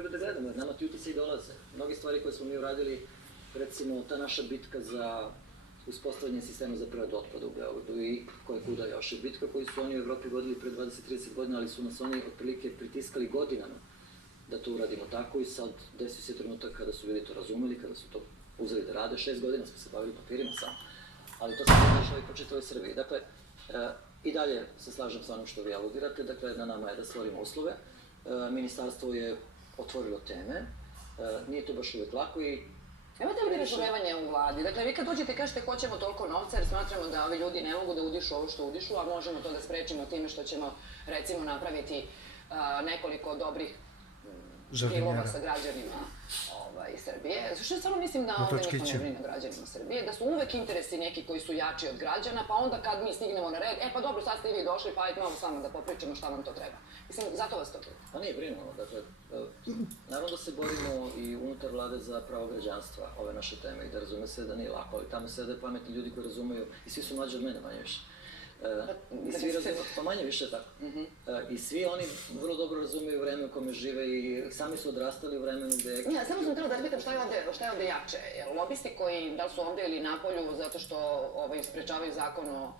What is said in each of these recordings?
treba da gledamo, jer nama ti utjecaj dolaze. Mnogi stvari koje smo mi uradili, recimo ta naša bitka za uspostavljanje sistema za preradu otpada u Beogradu i koje kuda još je bitka koju su oni u Evropi vodili pre 20-30 godina, ali su nas oni otprilike pritiskali godinama da to uradimo tako i sad desio se trenutak kada su ljudi to razumeli, kada su to uzeli da rade. 6 godina smo se bavili papirima samo, ali to se dešava i po čitavoj Srbiji. Dakle, i dalje se slažem sa onom što vi aludirate, dakle na nama je da stvorimo uslove. Ministarstvo je otvorilo teme, nije to baš uvek lako i... Imate li razumevanje u vladi? Dakle, vi kad dođete i kažete hoćemo toliko novca jer smatramo da ovi ljudi ne mogu da udišu ovo što udišu, a možemo to da sprečimo time što ćemo, recimo, napraviti nekoliko dobrih filmova sa građanima Srbije. Što samo mislim da ovdje niko ne brine građanima Srbije, da su uvek interesi neki koji su jači od građana, pa onda kad mi stignemo na red, pa dobro, sad ste i vi došli, pa ajde malo s vama da popričamo šta vam to treba. Mislim, zato vas to brine. Pa nije brinulo, dakle, naravno da se borimo i unutar vlade za pravo građanstva ove naše teme i da razume se da nije lako, ali tamo sede pametni ljudi koji razumeju i svi su mlađi od mene, manje više. I svi razumeju, pa manje više tako. I svi oni vrlo dobro razumeju vreme u kome žive i sami su odrastali u vremenu gde... Ja, samo sam htjela da pitam šta je ovdje jače. Lobisti koji, da li su ovdje ili napolju, zato što sprečavaju zakon o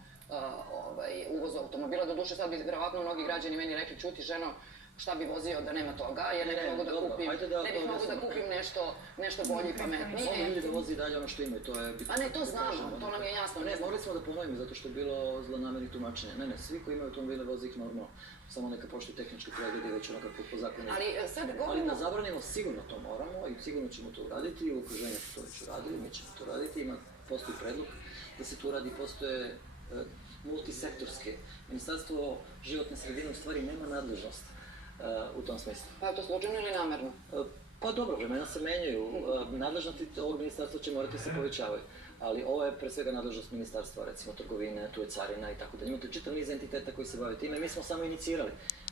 uvozu automobila, doduše sad bi vjerovatno mnogi građani meni rekli, čuti ženo, šta bi vozio da nema toga, jer ne bih mogu da kupim nešto bolje i pametnije. Mogu ljudi da vozi dalje ono što imaju, to je bitno. A ne, to znamo, to nam je jasno. Ne, morali smo da ponovimo zato što je bilo zlonamernih tumačenja. Ne, svi koji imaju automobile voze ih normalno, samo neka poštuju tehnički pregled i već onako po zakonu. Ali da zabranimo, sigurno to moramo i sigurno ćemo to uraditi i u okruženju su to već uradili, mi ćemo to uraditi, postoji predlog da se to uradi, postoje multisektorske. Ministarstvo životne sredine u stvari nema nadležnost u tom smislu. Pa je to slučajno ili namerno? Pa dobro, vremena se menjaju. Nadležnosti ovog ministarstva će morati se povećavaju. Ali ovo je pre svega nadležnost ministarstva, recimo trgovine, tu je carina i tako da. Imate čitav niz entiteta koji se bave time. Mi smo samo inicirali.